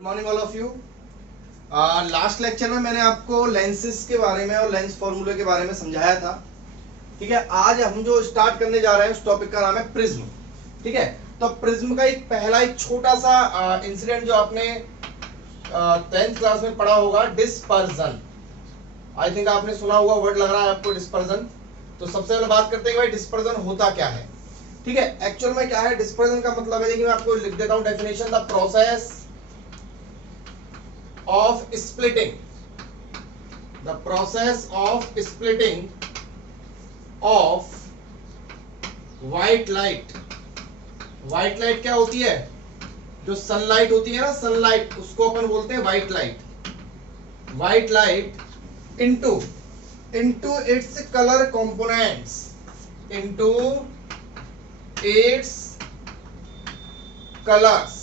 Good morning all of you. Last lecture में मैंने आपको लेंसेज के बारे में और लेंस फॉर्मूले के बारे में समझाया था। ठीक है, आज हम जो स्टार्ट करने जा रहे हैं उस टॉपिक का नाम है प्रिज्म। ठीक है, तो प्रिज्म का एक छोटा सा इंसिडेंट जो आपने 10th क्लास में पढ़ा होगा, डिस्पर्जन। आई थिंक आपने सुना हुआ वर्ड लग रहा है आपको, डिस्पर्जन। तो सबसे पहले बात करते हैं कि भाई डिस्पर्जन होता क्या है। ठीक है, एक्चुअल में क्या है डिस्पर्जन का मतलब है, देखिए मैं आपको लिख देता हूं definition. The process of splitting, the process of splitting of white light क्या होती है? जो सनलाइट होती है ना, सनलाइट, उसको अपन बोलते हैं white light into its colour components, into its colours,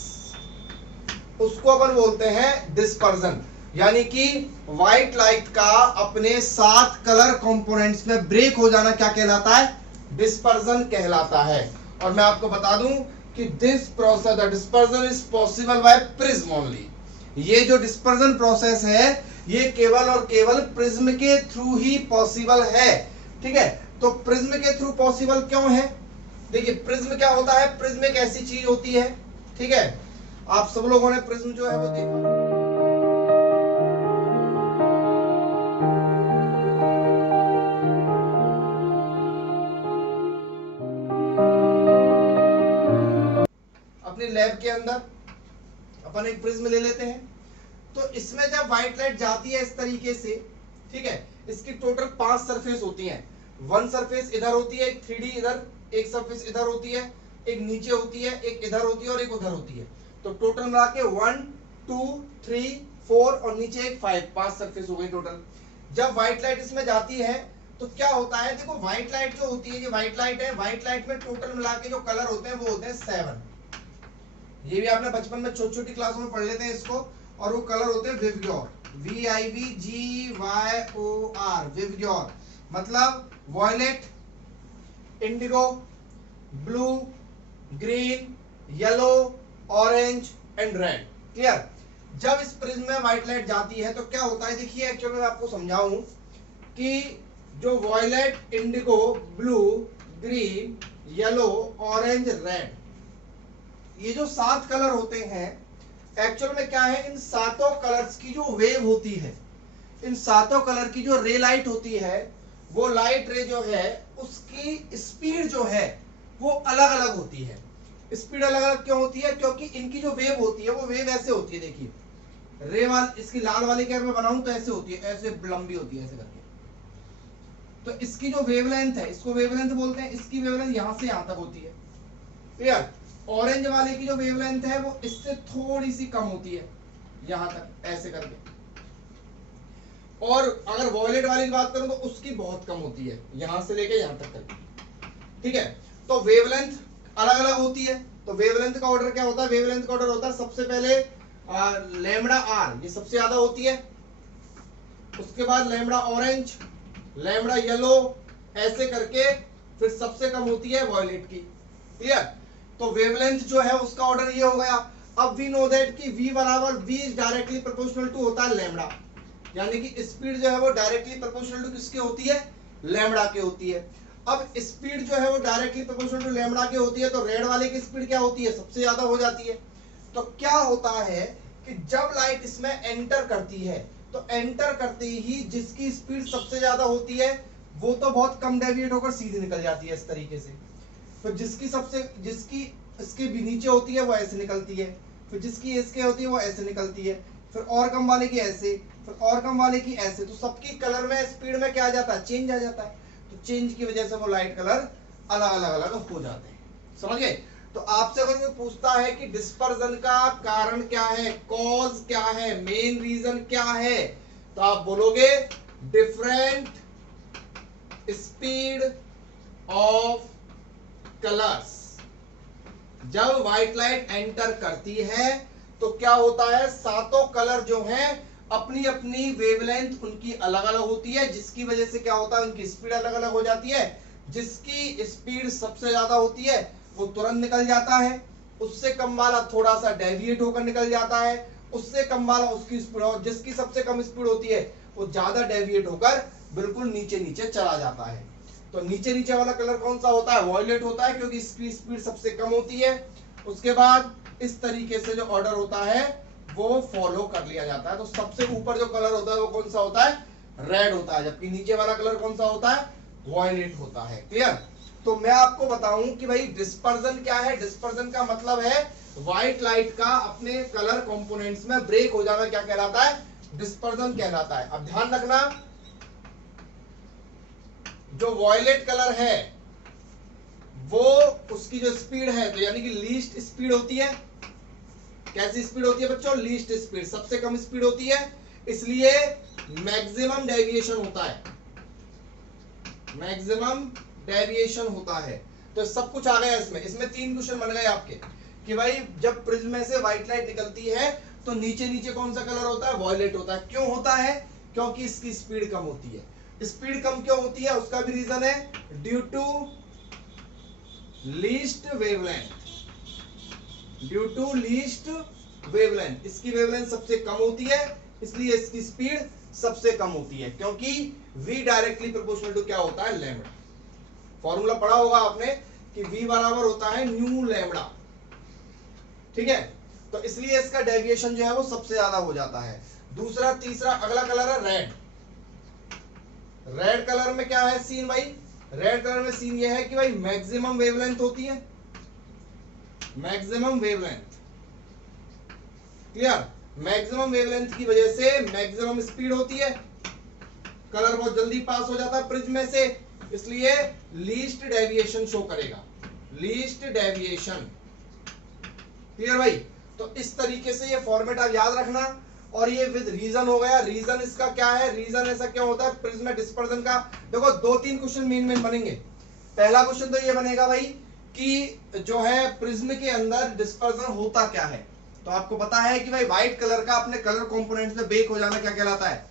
उसको अपन बोलते हैं डिस्पर्जन। यानी कि व्हाइट लाइट का अपने 7 कलर कंपोनेंट्स में ब्रेक हो जाना क्या कहलाता है? डिस्पर्जन कहलाता है। और मैं आपको बता दूं कि this process, the dispersion is possible by prism only. ये जो डिस्पर्जन प्रोसेस है ये केवल और केवल प्रिज्म के थ्रू ही पॉसिबल है। ठीक है, तो प्रिज्म के थ्रू पॉसिबल क्यों है? देखिए प्रिज्म क्या होता है, प्रिज्म एक ऐसी चीज होती है, ठीक है, आप सब लोगों ने प्रिज्म जो है वो देखा। अपनी लैब के अंदर अपन एक प्रिज्म ले लेते हैं, तो इसमें जब व्हाइट लाइट जाती है इस तरीके से, ठीक है, इसकी टोटल 5 सरफेस होती हैं। 1 सरफेस इधर होती है, एक 3D इधर, एक सरफेस इधर होती है, एक नीचे होती है, एक इधर होती है और एक उधर होती है। तो टोटल मिला के 1 2 3 4 और नीचे एक 5 सरफेस हो गई टोटल। जब व्हाइट लाइट इसमें जाती है तो क्या होता है, देखो व्हाइट लाइट जो होती है, ये व्हाइट लाइट है, व्हाइट लाइट में टोटल मिला के जो कलर होते हैं वो होते हैं 7। ये भी आपने बचपन में छोटी छोटी क्लासों में पढ़ लेते हैं इसको। और वो कलर होते हैं विवग्योर, VIVGYOR, विवग्योर। मतलब violet, indigo, blue, green, yellow, orange and red. Clear? जब इस प्रिज्म में व्हाइट लाइट जाती है तो क्या होता है, देखिए एक्चुअली मैं आपको समझाऊं कि जो violet, indigo, blue, green, yellow, orange, red, ये जो 7 कलर होते हैं, एक्चुअल में क्या है, इन 7 कलर्स की जो वेव होती है, इन 7 कलर की जो रे लाइट होती है, वो लाइट रे जो है उसकी स्पीड जो है वो अलग अलग होती है। स्पीड अलग अलग क्यों होती है? क्योंकि इनकी जो वेव होती है वो वेव ऐसे होती है, देखिए रे वाली, इसकी लाल वाली कलर में बनाऊं तो ऐसे होती है, ऐसे लंबी होती है ऐसे करके। तो इसकी जो वेवलेंथ है, इसको वेवलेंथ बोलते हैं, इसकी वेवलेंथ यहां से यहां तक होती है। क्लियर? ऑरेंज वाले की जो वेवलेंथ है वो इससे थोड़ी सी कम होती है, यहां तक ऐसे करके। और अगर वॉयलेट वाली की बात करूं तो उसकी बहुत कम होती है, यहां से लेके यहां तक करके। ठीक है, तो वेवलेंथ अलग अलग होती है। तो वेवलेंथ का ऑर्डर क्या होता है? वेवलेंथ का ऑर्डर होता है सबसे पहले लैम्डा आर, ये सबसे ज्यादा होती है, उसके बाद लैम्डा ऑरेंज, लैम्डा येलो, ऐसे करके फिर सबसे कम होती है वॉयलेट की। क्लियर? तो वेवलेंथ जो है उसका ऑर्डर ये हो गया। अब वी नो दैट कि v बराबर v is directly proportional to होता है लैम्डा, यानी कि स्पीड जो है वो डायरेक्टली प्रोपोर्शनल टू किसके होती है? लैम्डा के होती है। अब स्पीड जो है वो डायरेक्टली प्रोपोर्शनल टू लैम्डा के होती है, तो रेड वाले की स्पीड क्या होती है? सबसे ज्यादा हो जाती है। तो क्या होता है कि जब लाइट इसमें एंटर करती है तो एंटर करते ही जिसकी स्पीड सबसे ज्यादा होती है वो तो बहुत कम डेविएट होकर सीधे निकल जाती है इस तरीके से। तो जिसकी इसके भी नीचे होती है वो ऐसे निकलती है, फिर जिसकी इसके होती है वो ऐसे निकलती है, फिर और कम वाले की ऐसे, फिर और कम वाले की ऐसे। तो सबकी कलर में स्पीड में क्या आ जाता है? चेंज आ जाता है। तो चेंज की वजह से वो लाइट कलर अलग अलग हो जाते हैं। समझ गए? तो आपसे अगर कोई पूछता है कि डिस्पर्जन का कारण क्या है, कॉज क्या है, मेन रीजन क्या है, तो आप बोलोगे डिफरेंट स्पीड ऑफ कलर्स। जब व्हाइट लाइट एंटर करती है तो क्या होता है, 7 कलर जो हैं अपनी अपनी वेवलेंथ उनकी अलग अलग होती है, जिसकी वजह से क्या होता है, उनकी स्पीड अलग अलग हो जाती है। जिसकी स्पीड सबसे ज्यादा होती है वो तुरंत निकल जाता है, उससे कम वाला थोड़ा सा डेविएट होकर निकल जाता है, उससे कम वाला उसकी स्पीड, और जिसकी सबसे कम स्पीड होती है वो ज्यादा डेविएट होकर बिल्कुल नीचे नीचे चला जाता है। तो नीचे नीचे वाला कलर कौन सा होता है? वॉयलेट होता है, क्योंकि इसकी स्पीड सबसे कम होती है। उसके बाद इस तरीके से जो ऑर्डर होता है वो फॉलो कर लिया जाता है। तो सबसे ऊपर जो कलर होता है वो कौन सा होता है? रेड होता है, जबकि नीचे वाला कलर कौन सा होता है? वॉयलेट होता है। क्लियर? तो मैं आपको बताऊं कि भाई डिस्पर्जन क्या है। डिस्पर्जन का मतलब है व्हाइट लाइट का अपने कलर कंपोनेंट्स में ब्रेक हो जाना, क्या कहलाता है? डिस्पर्जन कहलाता है। अब ध्यान रखना, जो वॉयलेट कलर है वो उसकी जो स्पीड है तो यानी कि लीस्ट स्पीड होती है। कैसी स्पीड होती है बच्चों? लीस्ट स्पीड, सबसे कम स्पीड होती है, इसलिए मैक्सिमम डेविएशन होता है। मैक्सिमम डेविएशन होता है। तो सब कुछ आ गया इसमें। इसमें 3 क्वेश्चन बन गए आपके कि भाई जब प्रिज्म में से व्हाइट लाइट निकलती है तो नीचे नीचे कौन सा कलर होता है? वॉयलेट होता है। क्यों होता है? क्योंकि इसकी स्पीड कम होती है। स्पीड कम क्यों होती है? उसका भी रीजन है, due to least wavelength. Due to least wavelength, इसकी वेवलेंथ सबसे कम होती है, इसलिए इसकी स्पीड सबसे कम होती है। क्योंकि v डायरेक्टली प्रोपोर्शनल टू क्या होता है? लैम्बडा। फॉर्मूला पढ़ा होगा आपने कि v बराबर होता है न्यू लैम्बडा। ठीक है, तो इसलिए इसका डेविएशन जो है वो सबसे ज्यादा हो जाता है। दूसरा, तीसरा, अगला कलर है रेड। रेड कलर में क्या है सीन भाई? रेड कलर में सीन ये है कि भाई मैक्सिमम वेवलेंथ होती है। Maximum wavelength, clear? Maximum wavelength की वजह से मैक्सिमम स्पीड होती है, कलर बहुत जल्दी पास हो जाता है प्रिज्म में से, इसलिए लीस्ट डेविएशन शो करेगा। लीस्ट डेविएशन, क्लियर भाई? तो इस तरीके से ये फॉर्मेट आप याद रखना। और ये विद रीजन हो गया। रीजन इसका क्या है? रीजन ऐसा क्यों होता है प्रिज्म में डिस्पर्जन का? देखो 2-3 क्वेश्चन मेन बनेंगे। पहला क्वेश्चन तो ये बनेगा भाई कि जो है प्रिज्म के अंदर डिस्पर्जन होता क्या है। तो आपको पता है कि भाई व्हाइट कलर का अपने कलर कंपोनेंट्स में बेक हो जाना क्या कहलाता है?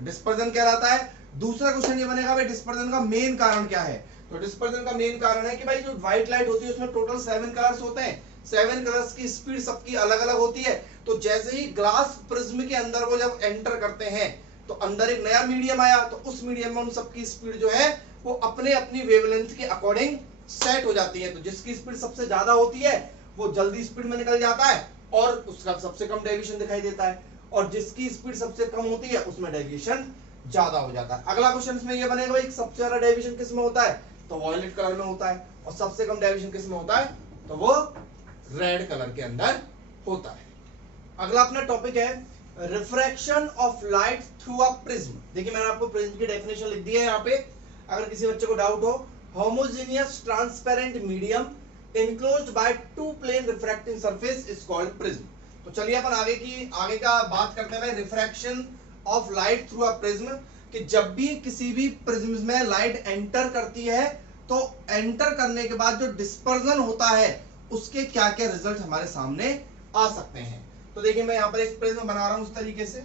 डिस्पर्जन कहलाता है। दूसरा क्वेश्चन ये बनेगा भाई डिस्पर्जन का मेन कारण क्या है। तो डिस्पर्जन का मेन कारण है कि भाई जो व्हाइट लाइट होती है उसमें टोटल 7 कलर्स होते हैं। 7 कलर्स की स्पीड सबकी अलग अलग होती है। तो जैसे ही ग्लास प्रिज्म के अंदर वो जब एंटर करते हैं तो अंदर एक नया मीडियम आया, तो उस मीडियम में उन सबकी स्पीड जो है वो अपने अपनी वेवलेंथ के अकॉर्डिंग सेट हो जाती है। तो जिसकी स्पीड सबसे ज्यादा होती है वो जल्दी स्पीड में निकल जाता है और उसका सबसे कम डेविएशन दिखाई देता है, और जिसकी स्पीड सबसे कम होती है उसमें डेविएशन ज्यादा हो जाता है। अगला क्वेश्चन इसमें ये बनेगा भाई सबसे ज्यादा डेविएशन किस में होता है? तो वॉयलेट कलर में होता है। और सबसे कम डेविएशन किस में होता है? तो वो रेड कलर के अंदर होता है। अगला अपना टॉपिक है refraction of light through a prism. देखिए मैंने आपको प्रिज्म की डेफिनेशन लिख दी है यहाँ पे, अगर किसी बच्चे को डाउट हो। Homogeneous transparent medium enclosed by two plane refracting surface is called prism। तो चलिए अपन आगे का बात करते हैं refraction of light through a prism, कि जब भी किसी भी प्रिज्म में लाइट एंटर करती है तो एंटर करने के बाद जो डिस्पर्जन होता है उसके क्या क्या रिजल्ट हमारे सामने आ सकते हैं। तो देखिए मैं यहाँ पर एक प्रिज्म बना रहा हूं इस तरीके से।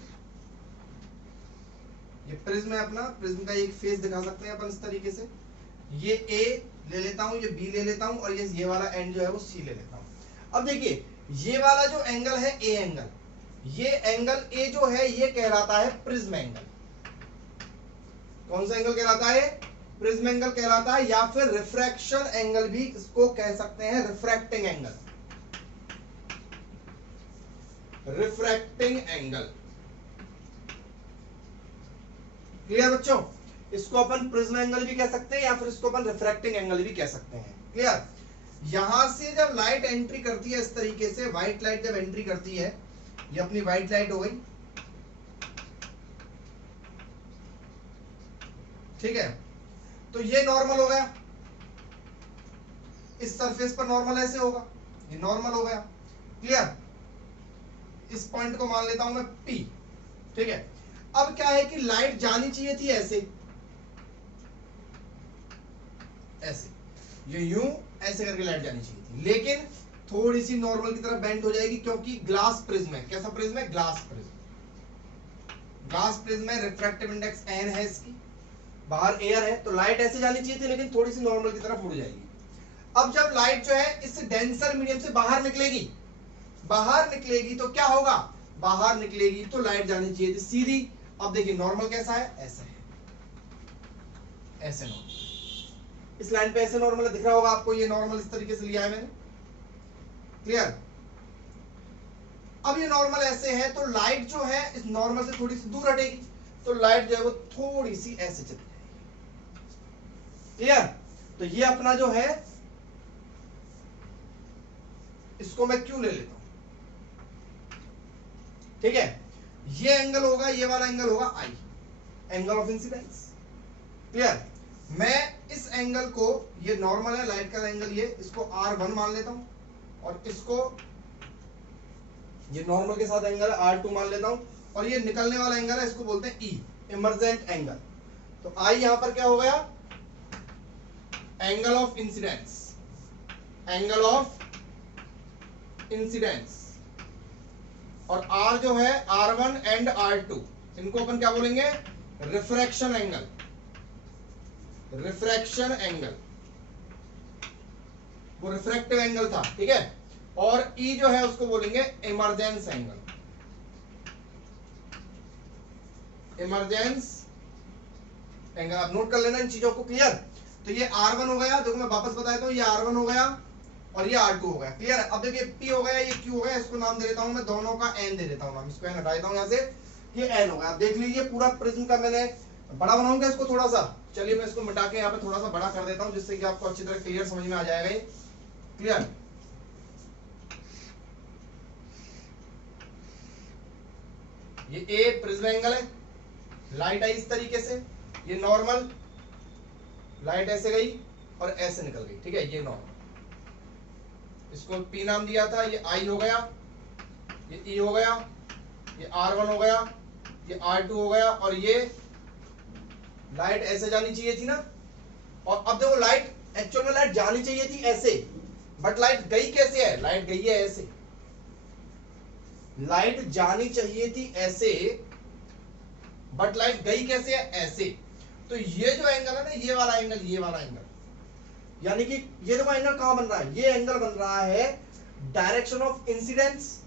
ये प्रिज्म है अपना, प्रिज्म का एक फेस दिखा सकते हैं अपन इस तरीके से। ये ए ले लेता हूं, ये बी ले लेता हूं, और ये वाला एंड जो है वो सी ले लेता हूं। अब देखिए ये वाला जो एंगल है ए एंगल, ये एंगल ए जो है ये कहलाता है प्रिज्म एंगल। कौन सा एंगल कहलाता है? प्रिज्म एंगल कहलाता है, या फिर रिफ्रैक्शन एंगल भी इसको कह सकते हैं, refracting angle. Refracting angle, clear बच्चों? इसको अपन प्रिज्म एंगल भी कह सकते हैं या फिर इसको अपन रिफ्रैक्टिंग एंगल भी कह सकते हैं। क्लियर? यहां से जब लाइट एंट्री करती है इस तरीके से, व्हाइट लाइट जब एंट्री करती है, ये अपनी व्हाइट लाइट हो गई, ठीक है? तो ये नॉर्मल हो गया, इस सरफेस पर नॉर्मल ऐसे होगा, ये नॉर्मल हो गया। क्लियर? इस पॉइंट को मान लेता हूं मैं P, ठीक है? अब क्या है कि लाइट जानी चाहिए थी ऐसे, ऐसे, ये यूं ऐसे करके लाइट जानी चाहिए थी, लेकिन थोड़ी सी नॉर्मल की तरफ बेंड हो जाएगी क्योंकि ग्लास प्रिज्म है। कैसा प्रिज्म है? Glass prism. ग्लास प्रिज्म है, रिफ्रैक्टिव इंडेक्स n है इसकी, बाहर एयर है, तो लाइट ऐसे जानी चाहिए थी लेकिन थोड़ी सी नॉर्मल की तरफ मुड़ जाएगी। अब जब लाइट जो है इस डेंसर मीडियम से बाहर निकलेगी तो क्या होगा? बाहर निकलेगी तो लाइट जानी चाहिए थी सीधी। अब देखिए नॉर्मल कैसा है, ऐसे है, ऐसे नॉर्मल, इस लाइन पे ऐसे नॉर्मल दिख रहा होगा आपको, ये नॉर्मल इस तरीके से लिया है मैंने, क्लियर। अब ये नॉर्मल ऐसे है तो लाइट जो है इस नॉर्मल से थोड़ी सी दूर हटेगी, तो लाइट जो है वो थोड़ी सी ऐसे चली जाएगी, क्लियर। तो ये अपना जो है इसको मैं क्यों ले लेता हूं, ठीक है। ये एंगल होगा, ये वाला एंगल होगा आई, एंगल ऑफ इंसिडेंस, क्लियर। मैं इस एंगल को, ये नॉर्मल है लाइट का एंगल, ये इसको R1 मान लेता हूं, और इसको ये नॉर्मल के साथ एंगल R2 मान लेता हूं, और ये निकलने वाला एंगल है इसको बोलते हैं E, इमर्जेंट एंगल। तो I यहां पर क्या हो गया, angle of incidence, angle of incidence, और R जो है R1 एंड R2, इनको अपन क्या बोलेंगे, रिफ्रैक्शन एंगल, रिफ्रैक्शन एंगल, वो रिफ्रैक्टिव एंगल था, ठीक है। और E जो है उसको बोलेंगे इमर्जेंस एंगल, इमर्जेंस एंगल। आप नोट कर लेना इन चीजों को, क्लियर। तो ये R1 हो गया, देखो मैं वापस बताया तो ये R1 हो गया और ये R2 हो गया, क्लियर है। अब देखिए P हो गया, ये Q हो गया, इसको नाम दे देता हूं मैं, दोनों का N दे देता हूं नाम, इसको N हटा देता हूं यहां से, ये N हो गया। आप देख लीजिए पूरा प्रिज्म का मैंने बड़ा बनाऊंगा इसको थोड़ा सा, चलिए मैं इसको मिटा के यहाँ पे थोड़ा सा बड़ा कर देता हूं, जिससे कि आपको अच्छी तरह क्लियर समझ में आ जाएगा ये, क्लियर। ये ए प्रिज्म एंगल है, लाइट आई इस तरीके से, ये नॉर्मल, लाइट ऐसे गई और ऐसे निकल गई, ठीक है, ये नॉर्मल, इसको P नाम दिया था, ये I हो गया, ये E हो गया, ये R1 हो गया, ये R2 हो गया, और ये लाइट ऐसे जानी चाहिए थी ना। और अब देखो लाइट, एक्चुअल में लाइट जानी चाहिए थी ऐसे, बट लाइट गई कैसे है, लाइट गई है ऐसे, लाइट जानी चाहिए थी ऐसे, बट लाइट गई कैसे है, ऐसे। तो ये जो एंगल है ना, ये वाला एंगल, ये वाला एंगल, यानी कि ये देखो एंगल कहां बन रहा है, ये एंगल बन रहा है direction of incidence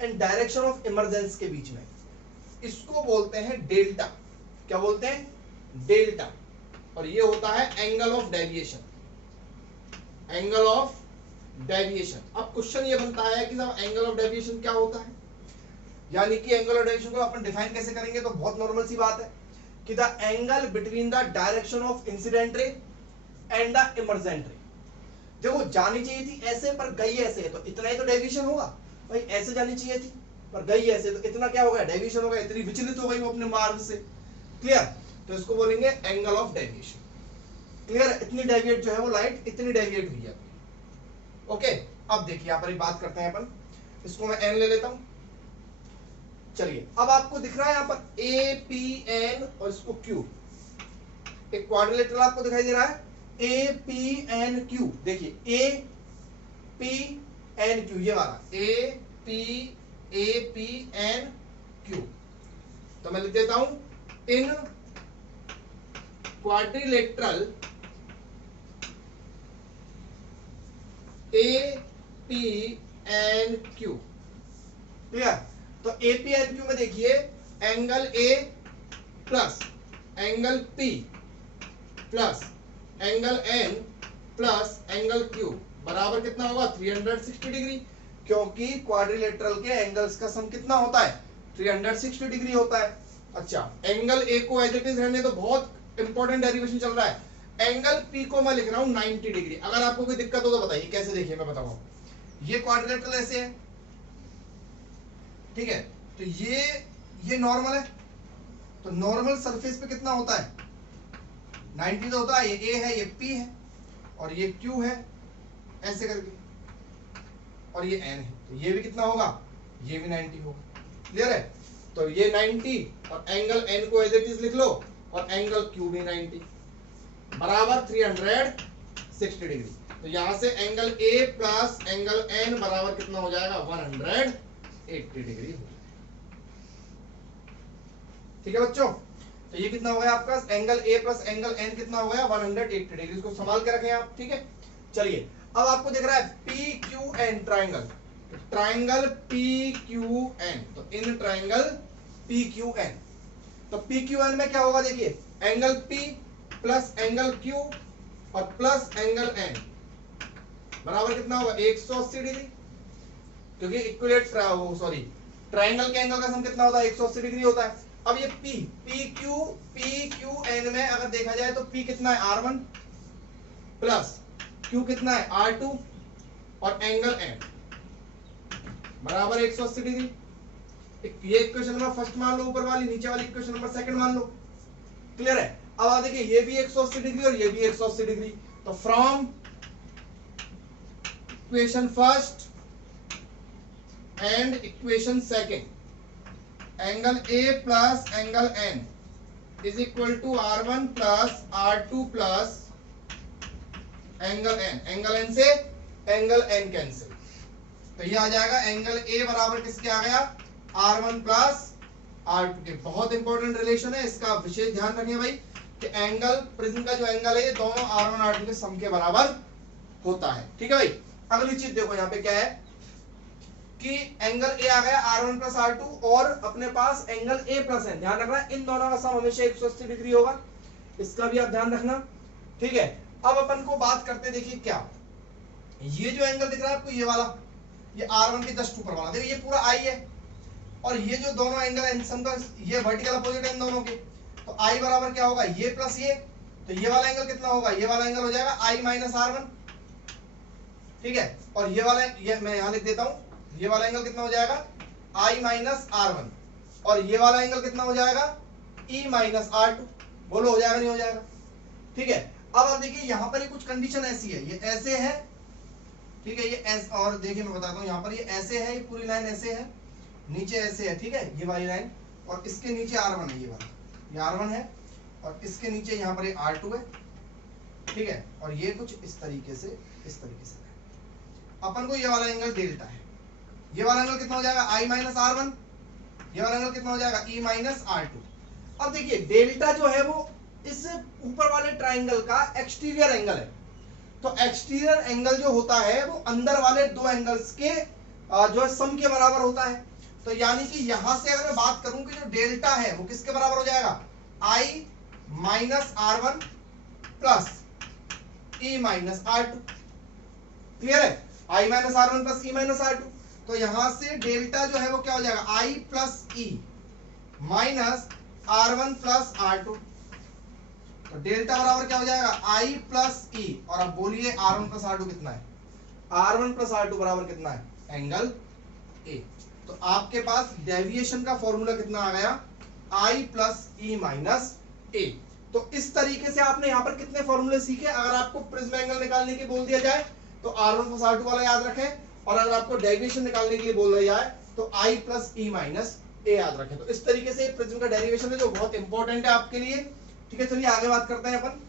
and direction of emergence के बीच में, इसको बोलते हैं डेल्टा। क्या बोलते हैं, डेल्टा। और ये होता है angle of deviation, angle of deviation. अब क्वेश्चन ये बनता है कि साहब एंगल ऑफ डेविएशन क्या होता है, यानी कि एंगल ऑफ डेविएशन को अपन डिफाइन कैसे करेंगे, तो बहुत नॉर्मल सी बात है कि the angle between the direction of incident ray and the emergent रे। देखो जानी चाहिए थी ऐसे पर गई ऐसे, तो इतना ही तो डेविएशन होगा भाई, ऐसे जानी चाहिए थी पर गई ऐसे, तो इतना क्या हो गया, डेविएशन हो गया, इतनी विचलित हो गई वो अपने मार्ग से, क्लियर। तो इसको बोलेंगे एंगल ऑफ डेविएशन, क्लियर। इतनी डेविएट जो है वो लाइट इतनी डेविएट हुई है, ओके। अब देखिए यहां पर एक बात करते हैं अपन, इसको मैं N ले लेता हूं, चलिए। अब आपको दिख रहा है यहां पर APN और इसको Q, एक क्वाड्रिलेटरल आपको दिखाई दे रहा है APNQ, देखिए APNQ, ये वाला APNQ। तो मैं लिख देता हूं, इन क्वाड्रिलेटरल APNQ, क्लियर। तो APNQ में देखिए angle A plus angle P plus angle N plus angle Q बराबर कितना होगा, 360 डिग्री, क्योंकि क्वाड्रिलेटरल के एंगल्स का सम कितना होता है, 360 डिग्री होता है। अच्छा, एंगल A को एज इट इज रहने तो, बहुत इंपॉर्टेंट डेरिवेशन चल रहा है। एंगल P को मैं लिख रहा हूं 90 डिग्री। अगर आपको कोई दिक्कत हो तो बताइए कैसे, देखिए मैं बताऊंगा। ये क्वाड्रिलेटरल ऐसे है, ठीक है, तो ये नॉर्मल है, तो नॉर्मल सरफेस पे कितना होता है, 90 तो होता है। ये A है, ये P है, और ये Q है ऐसे करके, और ये N है, तो ये भी कितना होगा, ये भी 90 होगा, क्लियर है। तो ये 90 और एंगल N को एज इट इज लिख लो, और एंगल Q भी 90 बराबर 360 डिग्री। तो यहां से angle A plus angle N बराबर कितना हो जाएगा, 180 डिग्री हो जाएगा, ठीक है बच्चों। तो ये कितना हो गया आपका, angle A plus angle N कितना हो गया, 180 डिग्री। इसको संभाल के रखें आप, ठीक है। चलिए अब आपको दिख रहा है PQN ट्राइंगल, ट्राइंगल PQN, तो इन ट्राइंगल PQN, तो PQN में क्या होगा देखिए, angle P plus angle Q और प्लस एंगल N बराबर कितना होगा 180 डिग्री, क्योंकि इक्विलेट ट्राइंगल के एंगल का सम कितना होता है 180 डिग्री होता है। अब ये PQN में अगर देखा जाए तो P कितना है R1 प्लस Q कितना है R2 और एंगल N बराबर 180 डिग्री। ये इक्वेशन नंबर फर्स्ट मान लो ऊपर वाली, नीचे वाली इक्वेशन नंबर सेकंड मान लो। क्लियर है? अब आप देखिए ये भी 180 डिग्री और ये भी 180 डिग्री, तो from equation first and equation second angle A plus angle N is equal to R1 plus R2 plus angle N, angle N से एंगल N कैंसिल, तो ये आ जाएगा एंगल A बराबर किसके आ गया R1 प्लस R2 के। बहुत इंपॉर्टेंट रिलेशन है, इसका विशेष ध्यान रखिए भाई कि एंगल प्रिज्म का जो एंगल है ये दोनों R1 R2 के सम के बराबर होता है। ठीक है भाई, अगली चीज देखो यहाँ पे क्या है कि एंगल A आ गया R1 प्लस R2 और अपने पास एंगल A प्लस N, ध्यान रखना इन दोनों का सम हमेशा 180 डिग्री होगा, इसका भी आप ध्यान रखना। ठीक है, अब अपन को बात करते देखिए क्या, ये जो एंगल दिख रहा है आपको ये वाला, ये R1 के जस्ट ऊपर वाला, देखिए ये पूरा I है और ये जो दोनों एंगल है सम का ये वर्टिकल अपोजिट है इन दोनों के, तो I बराबर क्या होगा ये प्लस ये, तो ये वाला एंगल कितना होगा, ये वाला एंगल हो जाएगा I माइनस R1। ठीक है, और ये वाला ये मैं यहां लिख देता हूं, ये वाला एंगल कितना हो जाएगा I माइनस R1 और ये वाला एंगल कितना हो जाएगा E माइनस R2। बोलो हो जाएगा नहीं हो जाएगा? ठीक है, अब आप देखिए यहां पर ये कुछ कंडीशन ऐसी है, ये ऐसे है, ठीक है, ये ऐसे, और देखिए मैं बताता हूं यहां पर ये ऐसे है, ये पूरी लाइन ऐसे है, नीचे ऐसे है, ठीक है ये वाली लाइन, और इसके नीचे R1 है, ये वाला ये R1 है और इसके नीचे यहाँ पर ये R2 है। ठीक है, और ये कुछ इस तरीके से है। अपन को ये वाला एंगल डेल्टा है, ये वाला एंगल कितना हो जाएगा I माइनस R1, ये वाला एंगल कितना हो जाएगा E माइनस R2। अब देखिए डेल्टा जो है वो इस ऊपर वाले ट्राइंगल का एक्सटीरियर एंगल है, तो एक्सटीरियर एंगल जो होता है वो अंदर वाले दो एंगल्स के जो है सम के बराबर होता है। तो यानी कि यहां से अगर मैं बात करूं कि जो डेल्टा है वो किसके बराबर हो जाएगा I minus R1 plus E minus R2। Clear है? I minus R1 plus E minus R2, तो यहां से डेल्टा जो है वो क्या हो जाएगा I plus E minus R1 plus R2, तो डेल्टा बराबर क्या हो जाएगा I प्लस E, और अब बोलिए R1 प्लस R2 कितना है, R1 प्लस R2 बराबर कितना है एंगल A। तो आपके पास डेविएशन का फॉर्मूला कितना आ गया I plus E minus A। तो इस तरीके से आपने यहाँ पर कितने फॉर्मूले सीखे, अगर आपको प्रिज्म एंगल निकालने के बोल दिया जाए तो R1 प्लस R2 वाला याद रखें, और अगर आपको डेविएशन निकालने के लिए बोल दिया जाए तो I plus E minus A याद रखें। तो इस तरीके से प्रिज्म का डेरिवेशन है जो बहुत इंपॉर्टेंट है आपके लिए। ठीक है, चलिए आगे बात करते हैं अपन।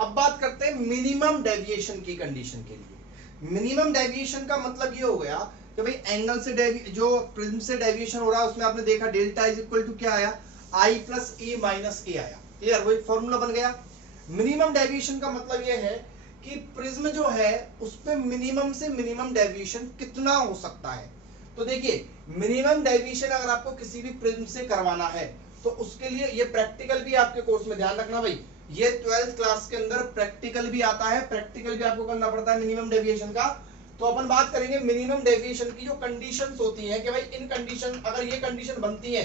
अब बात करते हैं मिनिमम डेविएशन की कंडीशन के लिए। मिनिमम डेविएशन का मतलब ये हो गया कि भाई एंगल से जो प्रिज्म से डेविएशन हो रहा है उसमें आपने देखा डेल्टा इज इक्वल टू क्या आया I plus E minus A आया। क्लियर, वही फॉर्मूला बन गया। मिनिमम डेविएशन का मतलब ये है कि प्रिज्म जो है उस पे मिनिमम से मिनिमम डेविएशन कितना हो सकता है। तो देखिए मिनिमम डेविएशन अगर आपको किसी भी प्रिज्म से करवाना है तो उसके लिए ये प्रैक्टिकल भी आपके कोर्स में ध्यान रखना भाई, ये 12th क्लास के अंदर प्रैक्टिकल भी आता है, प्रैक्टिकल भी आपको करना पड़ता है मिनिमम डेविएशन का। तो अपन बात करेंगे मिनिमम डेविएशन की जो कंडीशंस होती हैं कि भाई इन कंडीशन अगर ये कंडीशन बनती है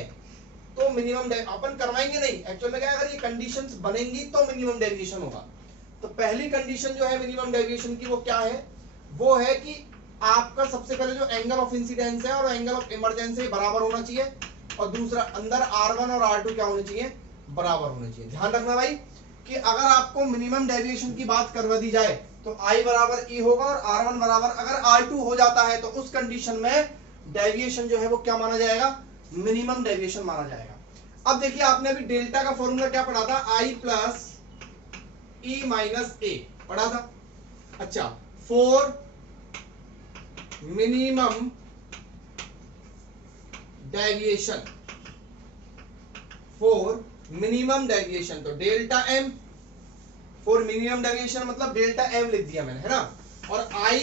तो मिनिमम अपन करवाएंगे नहीं, एक्चुअल में क्या है अगर ये कंडीशंस बनेंगी तो मिनिमम डेविएशन होगा। तो पहली कंडीशन जो है मिनिमम डेविएशन की वो क्या है, वो है कि आपका सबसे पहले जो एंगल ऑफ इंसिडेंस है और एंगल ऑफ इमरजेंस है बराबर होना चाहिए, और दूसरा अंदर R1 और R2 क्या होने चाहिए बराबर होने चाहिए। ध्यान रखना भाई कि अगर आपको मिनिमम डेविएशन की बात करवा दी जाए तो I बराबर E होगा और R1 बराबर अगर R2 हो जाता है तो उस कंडीशन में डेविएशन जो है वो क्या माना जाएगा मिनिमम डेविएशन माना जाएगा। अब देखिए आपने अभी डेल्टा का फॉर्मूला क्या पढ़ा था I plus E minus A पढ़ा था। अच्छा, for minimum deviation, for minimum deviation तो delta M, for minimum deviation मतलब डेल्टा M लिख दिया मैंने, है ना, और I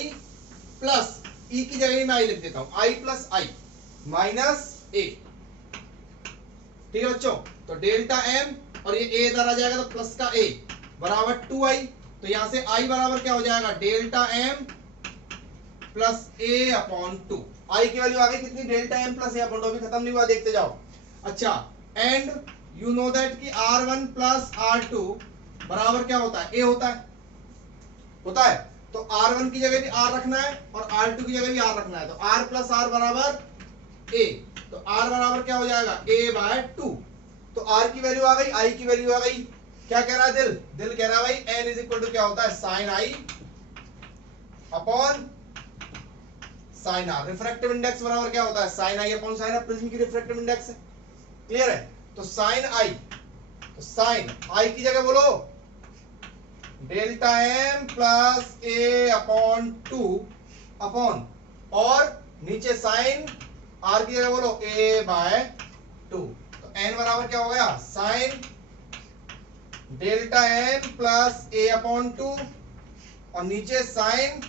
प्लस ई की जगह मैं आई लिख देता हूं, आई प्लस आई माइनस ए, ठीक है बच्चों। तो डेल्टा एम और ये ए इधर आ जाएगा तो प्लस का ए बराबर 2i, तो यहां से i बराबर क्या हो जाएगा, delta M plus A upon 2। आई की वैल्यू आ गई कितनी, delta M plus A upon 2, अभी खत्म नहीं हुआ, देखते जाओ। अच्छा, एंड यू नो दैट कि R1 प्लस R2 बराबर क्या होता है, ए होता है। तो R1 की जगह भी R रखना है और R2 की जगह भी R रखना है, तो R प्लस R बराबर ए, तो R बराबर क्या हो जाएगा, a बाय 2। तो R की वैल्यू आ गई, I की वैल्यू आ गई। क्या कह रहा है दिल कह रहा है भाई n इज इक्वल टू क्या होता है, sine I upon sine R। Refractive index बराबर क्या होता है, sine I upon sine R, prism की रिफ्रैक्टिव इंडेक्स है, क्लियर है। तो साइन I की जगह बोलो delta M plus A upon 2 upon, और नीचे साइन R की जगह बोलो a बाय 2। तो n बराबर क्या हो गया, sine delta M plus A upon 2 और नीचे साइन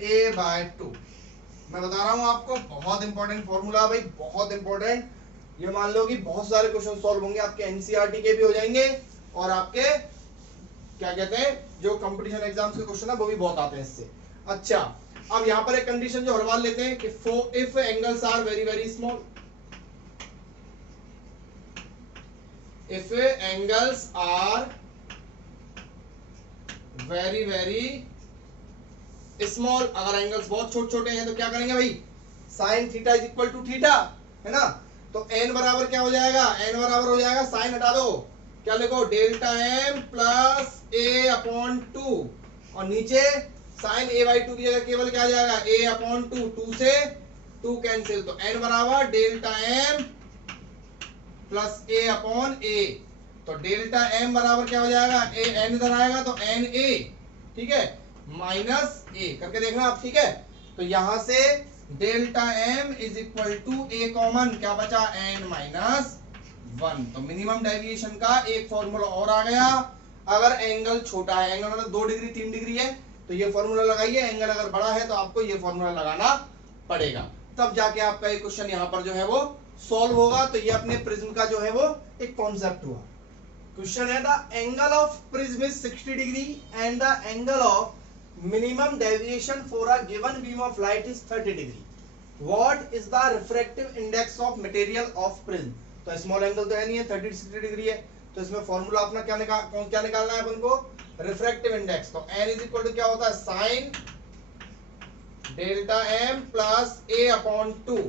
a बाय 2। मैं बता रहा हूं आपको, बहुत इंपॉर्टेंट फॉर्मूला भाई, बहुत इंपॉर्टेंट। ये मान लो कि बहुत सारे क्वेश्चन सॉल्व होंगे आपके, एनसीईआरटी के भी हो जाएंगे और आपके क्या कहते हैं जो कंपटीशन एग्जाम्स के क्वेश्चन है वो भी बहुत आते हैं इससे। अच्छा, अब यहां पर एक कंडीशन जो हर बार लेते हैं कि if angles are very very small, if angles are very very small, अगर एंगल्स बहुत छोटे छोटे हैं तो क्या करेंगे भाई, sine theta is equal to theta, है ना। तो n बराबर क्या हो जाएगा, n बराबर हो जाएगा, साइन हटा दो, क्या लिखो, delta M plus A upon 2 और नीचे साइन a बाई 2 की जगह केवल क्या आ जाएगा, a अपॉन 2, 2 से 2 कैंसिल, तो n बराबर delta M plus a upon a। तो डेल्टा m बराबर क्या हो जाएगा, a n इधर आएगा तो n a, ठीक है, माइनस ए करके देखना आप, ठीक है। तो यहां से delta M is equal to A common क्या बचा, n माइनस 1। तो मिनिमम डेविएशन का एक फॉर्मूला और आ गया। अगर एंगल छोटा है, एंगल मतलब 2 डिग्री 3 डिग्री है तो ये फॉर्मूला लगाइए, एंगल अगर बड़ा है तो आपको ये फॉर्मूला लगाना पड़ेगा, तब जाके आपका ये क्वेश्चन यहाँ पर जो है वो सॉल्व होगा। तो ये अपने प्रिज्म का जो है वो एक कॉन्सेप्ट हुआ। क्वेश्चन है the angle of prism is 60 degree and the angle of minimum deviation for a given beam of light is 30 degree. What is the refractive index of material of prism? तो small angle तो है नहीं है, 30-60 degree है, तो इसमें formula अपना क्या निकालना है अपन को, रिफ्रैक्टिव इंडेक्स। तो n इज इक्वल टू क्या होता है, sine delta M plus A upon 2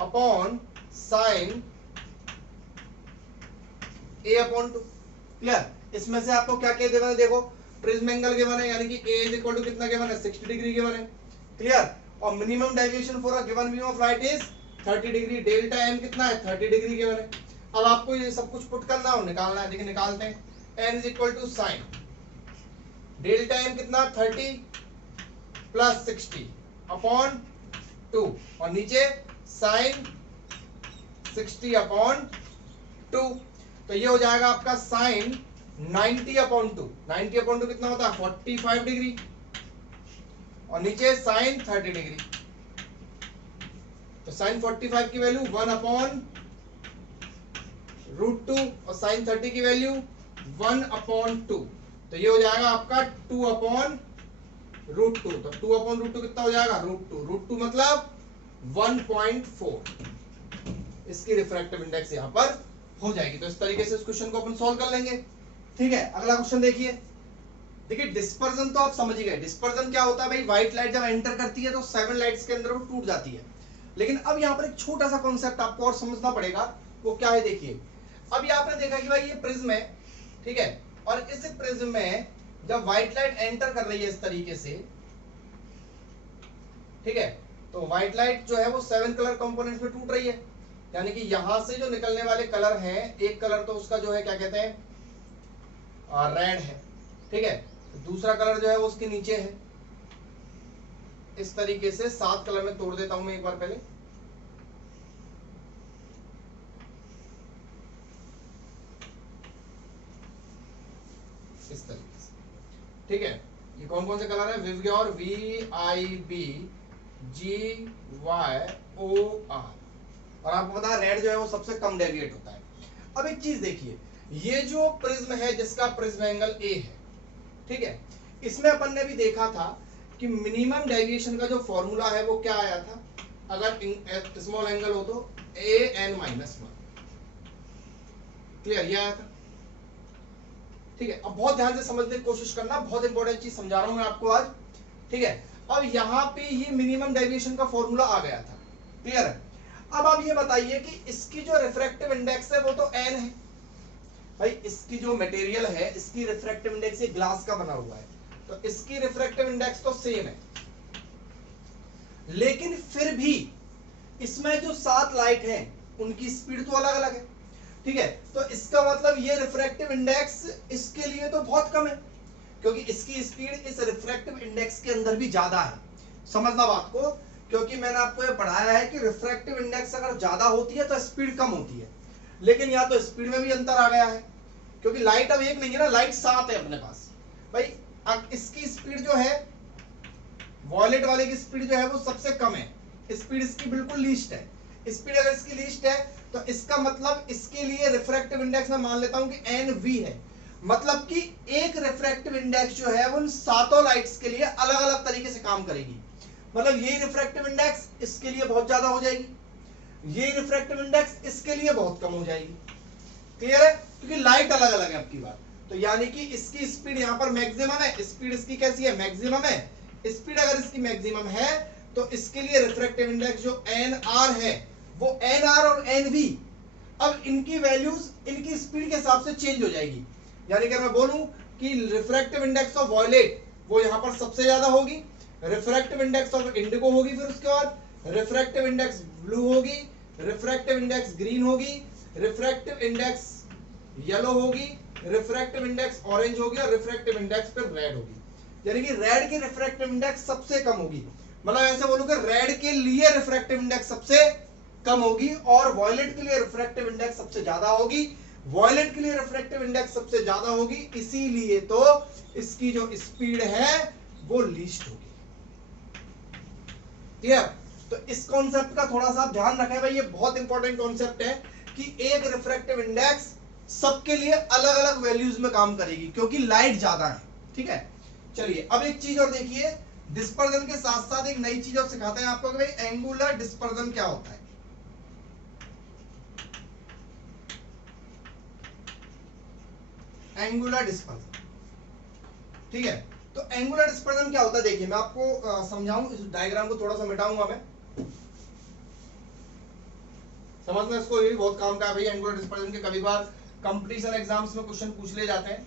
upon sine A upon 2, clear. इसमें से आपको क्या कह देना, देखो प्रिज्म एंगल गिवन है, यानी कि a इज इक्वल टू कितना गिवन है, 60 डिग्री गिवन है, क्लियर। और minimum deviation for a given beam of light is 30 degree, delta m कितना है, 30 डिग्री गिवन है। अब आपको ये सब कुछ पुट करना और निकालना है, देखिए निकालते हैं। n is equal to sine delta m कितना 30 प्लस 60 अपॉन 2 और नीचे साइन 60 अपॉन 2, तो ये हो जाएगा आपका साइन 90 अपॉन 2, 90 अपॉन 2 कितना होता है, 45 डिग्री और नीचे साइन 30 डिग्री। तो साइन 45 की वैल्यू 1 अपॉन रूट 2 और साइन 30 की वैल्यू 1 अपॉन 2, तो ये हो जाएगा आपका 2 अपॉन रूट 2। तो 2 अपॉन रूट 2 कितना हो जाएगा, रूट 2 मतलब 1.4, इसकी रिफ्रैक्टिव इंडेक्स यहां पर हो जाएगी। तो इस तरीके से इस क्वेश्चन को अपन सॉल्व कर लेंगे, ठीक है। अगला क्वेश्चन देखिए, डिस्पर्जन तो आप समझ ही गए। डिस्पर्जन क्या होता है भाई, व्हाइट लाइट जब एंटर करती है तो 7 लाइट्स के अंदर वो टूट जाती है। लेकिन अब यहाँ पर एक छोटा सा कॉन्सेप्ट आपको और समझना पड़ेगा, वो क्या है देखिए। अब ये आपने देखा कि भाई ये प्रिज्म है, ठीक है, और इस प्रिज्म में जब व्हाइट लाइट एंटर कर रही है इस तरीके से, ठीक है, तो व्हाइट लाइट जो है वो 7 कलर कंपोनेंट्स में टूट रही है। यानी कि यहां से जो निकलने वाले कलर हैं, एक कलर तो उसका जो है क्या कहते हैं, रेड है, ठीक है, दूसरा कलर जो है वो उसके नीचे है। इस तरीके से 7 कलर में तोड़ देता हूं मैं एक बार पहले। इस तरीके से, ठीक है, ये कौन कौन से कलर है? विवग्योर VIBGYOR, और आपको पता है रेड जो है वो सबसे कम डेविएट होता है। अब एक चीज देखिए, ये जो प्रिज्म है जिसका प्रिज्म एंगल ए है, ठीक है, इसमें अपन ने भी देखा था कि मिनिमम डेविएशन का जो फॉर्मूला है वो क्या आया था, अगर स्मॉल एंगल हो तो AN-1। क्लियर? ये आया था। ठीक है, अब बहुत ध्यान से समझने की कोशिश करना, बहुत इंपॉर्टेंट चीज समझा रहा हूं मैं आपको आज। ठीक है, अब यहां पे ये मिनिमम डेविएशन का फॉर्मूला आ गया था। क्लियर है? अब आप ये बताइए कि इसकी जो रिफ्रैक्टिव इंडेक्स है वो तो n है भाई, इसकी जो मटेरियल है इसकी रिफ्रैक्टिव इंडेक्स ये ग्लास का बना हुआ है, तो इसकी रिफ्रैक्टिव इंडेक्स तो सेम है, लेकिन फिर भी इसमें जो 7 लाइट हैं उनकी स्पीड तो अलग अलग है। ठीक है, तो इसका मतलब ये रिफ्रैक्टिव इंडेक्स इसके लिए तो बहुत कम है, क्योंकि इसकी स्पीड इस रिफ्रैक्टिव इंडेक्स के अंदर भी ज्यादा है। समझना बात को, क्योंकि मैंने आपको ये पढ़ाया है कि रिफ्रैक्टिव इंडेक्स अगर ज्यादा होती है तो स्पीड कम होती है, लेकिन यहाँ तो स्पीड में भी अंतर आ गया है, क्योंकि लाइट अब एक नहीं है ना, लाइट 7 है अपने पास भाई। अब इसकी स्पीड जो है, वॉयलेट वाले की स्पीड जो है वो सबसे कम है, स्पीड इसकी बिल्कुल लीस्ट है। स्पीड अगर इसकी लीस्ट है तो इसका मतलब इसके लिए रिफ्रैक्टिव इंडेक्स मैं मान लेता हूं कि NV है, मतलब कि एक रिफ्रैक्टिव इंडेक्स जो है वो उन 7 लाइट्स के लिए अलग अलग तरीके से काम करेगी। मतलब ये रिफ्रैक्टिव इंडेक्स इसके लिए बहुत ज्यादा हो जाएगी, ये रिफ्रैक्टिव इंडेक्स इसके लिए बहुत कम हो जाएगी। क्लियर है? क्योंकि लाइट अलग अलग है आपकी बात। तो यानी कि इसकी स्पीड यहां पर मैक्सिमम है, स्पीड इसकी कैसी है? मैक्सिमम है। स्पीड अगर इसकी मैक्सिमम है तो इसके लिए रिफ्रैक्टिव इंडेक्स जो NR है वो NR और NV, अब इनकी वैल्यूज इनकी स्पीड के हिसाब से चेंज हो जाएगी। यानी कि मैं बोलूं कि रिफ्रैक्टिव इंडेक्स ऑफ वॉयलेट वो यहां पर सबसे ज्यादा होगी, रिफ्रैक्टिव इंडेक्स ऑफ इंडिगो होगी, फिर उसके बाद रिफ्रैक्टिव इंडेक्स ब्लू होगी, रिफ्रैक्टिव इंडेक्स ग्रीन होगी, रिफ्रैक्टिव इंडेक्स येलो होगी, रिफ्रैक्टिव इंडेक्स ऑरेंज होगी, और रिफ्रैक्टिव इंडेक्स फिर रेड होगी। यानी कि रेड की रिफ्रैक्टिव इंडेक्स सबसे कम होगी। मतलब ऐसे बोलूं कि रेड के लिए रिफ्रैक्टिव इंडेक्स सबसे कम होगी और वॉयलेट के लिए रिफ्रैक्टिव इंडेक्स सबसे ज्यादा होगी। वॉयलेट के लिए रिफ्रैक्टिव इंडेक्स सबसे ज्यादा होगी, इसीलिए तो इसकी जो स्पीड है वो लीस्ट होगी। क्लियर? तो इस कॉन्सेप्ट का थोड़ा सा ध्यान रखें भाई, ये बहुत इंपॉर्टेंट कॉन्सेप्ट है कि एक रिफ्रैक्टिव इंडेक्स सबके लिए अलग अलग वैल्यूज में काम करेगी, क्योंकि लाइट ज्यादा है। ठीक है, चलिए अब एक चीज और देखिए, डिस्पर्जन के साथ साथ एक नई चीज और सिखाते हैं आपको कि भाई एंगुलर डिस्पर्जन क्या होता है। एंगुलर डिस्पर्जन, ठीक है, तो एंगुलर डिस्पर्जन क्या होता है देखिए, मैं आपको समझाऊं, इस डायग्राम को थोड़ा सा मिटाऊंगा मैं, समझना इसको, ये भी बहुत काम का है भाई एंगुलर डिस्पर्जन के। कभी बार कंपटीशन एग्जाम्स में क्वेश्चन पूछ ले जाते हैं।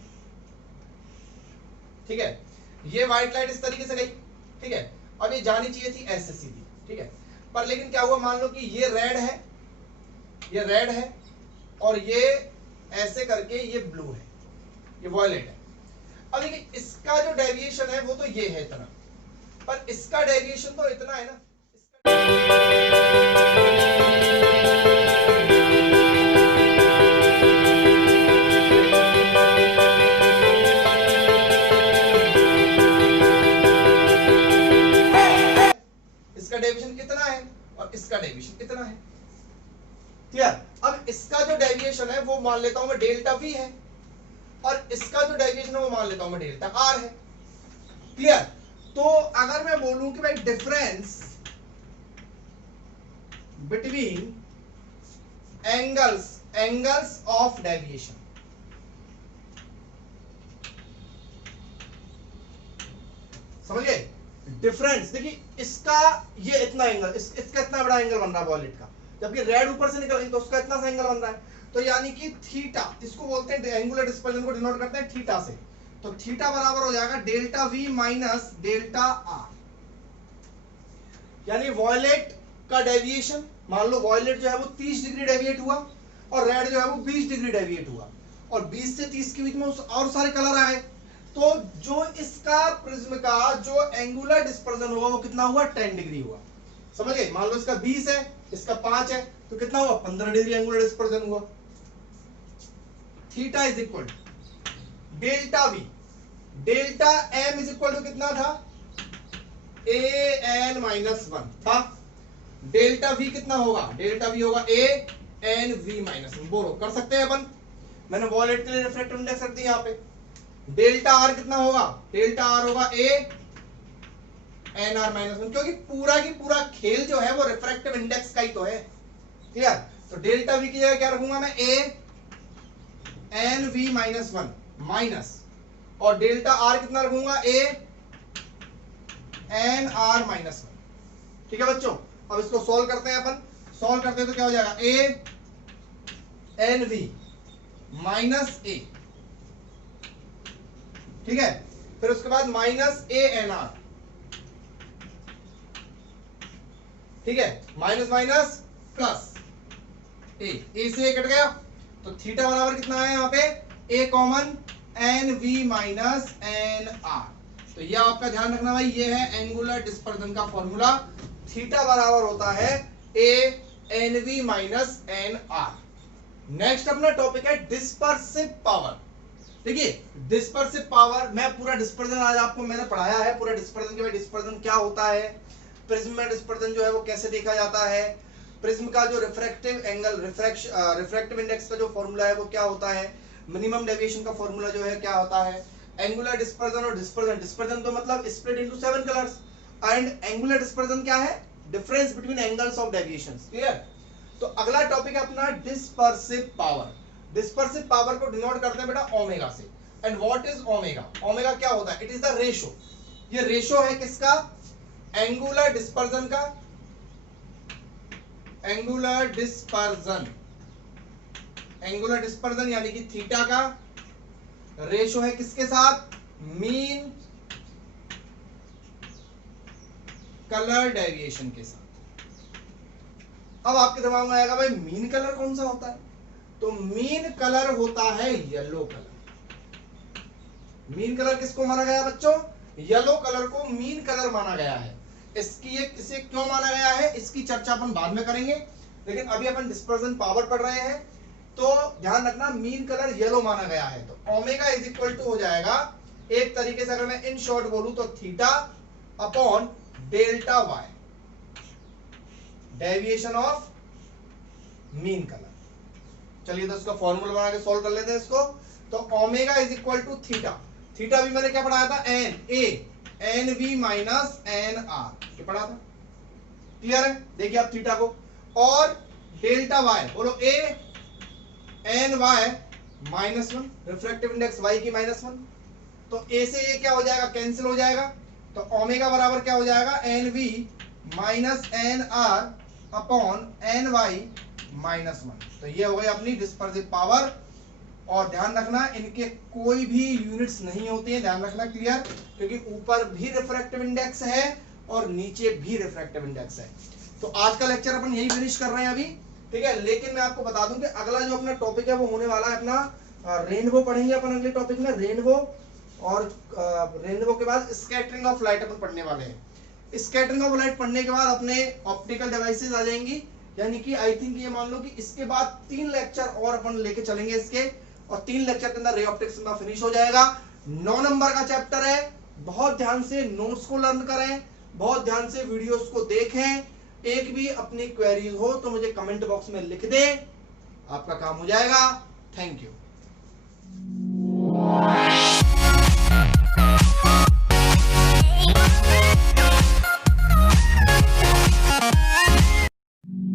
ठीक है, ये व्हाइट लाइट इस तरीके से गई, ठीक है, अब ये जानी चाहिए थी ऐसे सीधी, ठीक है, पर लेकिन क्या हुआ, मान लो कि ये रेड है, ये रेड है, और ये ऐसे करके ये ब्लू है, ये वॉयलेट है। अब देखिए इसका जो डेविएशन है वो तो ये है इतना, पर इसका डेविएशन तो इतना है ना, इसका डेविएशन कितना है और इसका डेविएशन कितना है। क्लियर? अब इसका जो डेविएशन है वो मान लेता हूं मैं डेल्टा V है, और इसका जो डेविएशन है वो मान लेता हूं मैं डेल्टा R है। क्लियर? तो अगर मैं बोलूं कि भाई difference between angles of deviation, समझ गए? डिफरेंस देखिए, इसका ये इतना एंगल, इसका इतना बड़ा एंगल बन रहा है वॉयलेट का, जबकि रेड ऊपर से निकल रही तो उसका इतना सा एंगल बन रहा है। तो यानी कि थीटा, इसको बोलते हैं एंगुलर डिस्पर्जन को डिनोट करते हैं थीटा से, तो थीटा बराबर हो जाएगा delta V minus delta R। यानी वॉयलेट का डेविएशन, मान लो वॉयलेट जो है वो 30 डिग्री डेविएट हुआ और रेड जो है वो 20 डिग्री डेविएट हुआ, और 20 से 30 के बीच में और सारे कलर आ गए, तो जो इसका प्रिज्म का जो एंगुलर डिस्पर्जन हुआ वो कितना हुआ? 10 डिग्री हुआ। समझ गए? मान लो इसका 20 है, इसका 5 है, तो कितना हुआ? 15 डिग्री एंगुलर डिस्पर्जन हुआ। Theta is equal delta V delta M is equal to कितना था, ए एन माइनस वन था। डेल्टा वी कितना होगा, डेल्टा वी होगा A N V minus one. बोलो कर सकते हैं अपन, मैंने वॉलेट के लिए रिफ्रैक्टिव इंडेक्स रख दी यहाँ पे। डेल्टा आर कितना होगा, डेल्टा आर होगा A N R minus one, क्योंकि पूरा की पूरा खेल जो है वो रिफ्रैक्टिव इंडेक्स का ही तो है। क्लियर? तो डेल्टा वी की जगह क्या रखूंगा मैं, A N V minus one minus, और डेल्टा आर कितना रखूंगा, A N R minus one. ठीक है बच्चों, अब इसको सॉल्व करते हैं अपन। सॉल्व करते हैं तो क्या हो जाएगा, ए एन वी माइनस ए, ठीक है, फिर उसके बाद माइनस ए एन आर, ठीक है, माइनस माइनस प्लस ए से ए कट गया, तो थीटा बराबर कितना है यहाँ पे, A common N V minus N R. तो यह आपका ध्यान रखना भाई, ये है एंगुलर डिस्पर्जन का फॉर्मूला। थीटा बराबर होता है A N V minus N R. Next अपना टॉपिक है डिस्पर्सिव पावर। देखिए डिस्पर्सिव पावर, मैं पूरा डिस्पर्जन आज आपको मैंने पढ़ाया है, पूरा डिस्पर्जन के बाद डिस्पर्जन क्या होता है, प्रिज्म में डिस्पर्जन जो है वो कैसे देखा जाता है, प्रिज्म का जो रिफ्रैक्टिव एंगल रिफ्रैक्टिव इंडेक्स का जो फॉर्मूला है वो क्या होता है, मिनिमम डेविएशन का फॉर्मूला जो है क्या होता है, एंगुलर डिस्पर्जन और डिस्पर्जन तो मतलब split into 7 colours, and angular dispersion क्या है, difference between angles of deviations. Clear? तो अगला टॉपिक है अपना डिस्पर्सिव पावर। डिस्पर्सिव पावर को डिनोट करते हैं बेटा ओमेगा से। And what is omega, omega क्या होता है, इट इज द रेशो, ये रेशो है किसका, एंगुलर डिस्पर्जन का, एंगुलर डिस्पर्जन यानी कि थीटा का रेशो है किसके साथ, मीन कलर डेविएशन के साथ। अब आपके दिमाग में आएगा भाई मीन कलर कौन सा होता है, तो मीन कलर होता है येलो कलर। मीन कलर किसको माना गया बच्चों, येलो कलर को मीन कलर माना गया है। इसे क्यों माना गया है, इसकी चर्चा अपन बाद में करेंगे, लेकिन अभी अपन डिस्पर्जन पावर पढ़ रहे हैं, तो ध्यान रखना मीन कलर येलो माना गया है। तो ओमेगा इज इक्वल टू हो जाएगा, एक तरीके से अगर मैं इन शॉर्ट बोलूं तो theta upon delta Y, deviation of mean colour. चलिए तो इसका फॉर्मूला बना के सॉल्व कर लेते हैं इसको। तो omega is equal to theta, theta भी मैंने क्या पढ़ाया था, N V minus N R, ये पढ़ा था। क्लियर है? देखिए आप थीटा को, और डेल्टा वाई, बोलो A N Y minus one, refractive index Y की माइनस वन, तो ए से ये क्या हो जाएगा, कैंसिल हो जाएगा, तो ओमेगा बराबर क्या हो जाएगा, N V minus N R upon N Y minus one. तो ये हो गई अपनी डिस्पर्सिव पावर। और ध्यान रखना इनके कोई भी यूनिट्स नहीं होती है, ध्यान रखना, क्लियर, क्योंकि ऊपर भी रिफ्रैक्टिव इंडेक्स है और नीचे भी रिफ्रैक्टिव इंडेक्स है। तो आज का लेक्चर अपन यही फिनिश कर रहे हैं अभी, ठीक है। लेकिन मैं आपको बता दूं कि अगला जो अपना टॉपिक है वो होने वाला है अपना रेनबो पढ़ेंगे अपन अगले टॉपिक में, रेनबो, और रेनबो के बाद स्कैटरिंग ऑफ लाइट अपन पढ़ने वाले हैं। स्कैटरिंग ऑफ लाइट पढ़ने के बाद अपने ऑप्टिकल डिवाइसेस आ जाएंगी, यानी कि आई थिंक ये मान लो कि इसके बाद 3 लेक्चर और अपन लेके चलेंगे इसके, और 3 लेक्चर के अंदर रे ऑप्टिक्स में फिनिश हो जाएगा। 9 नंबर का चैप्टर है, बहुत ध्यान से नोट्स को लर्न करें, बहुत ध्यान से वीडियोस को देखें। एक भी अपनी क्वेरीज हो तो मुझे कमेंट बॉक्स में लिख दें, आपका काम हो जाएगा। Thank you.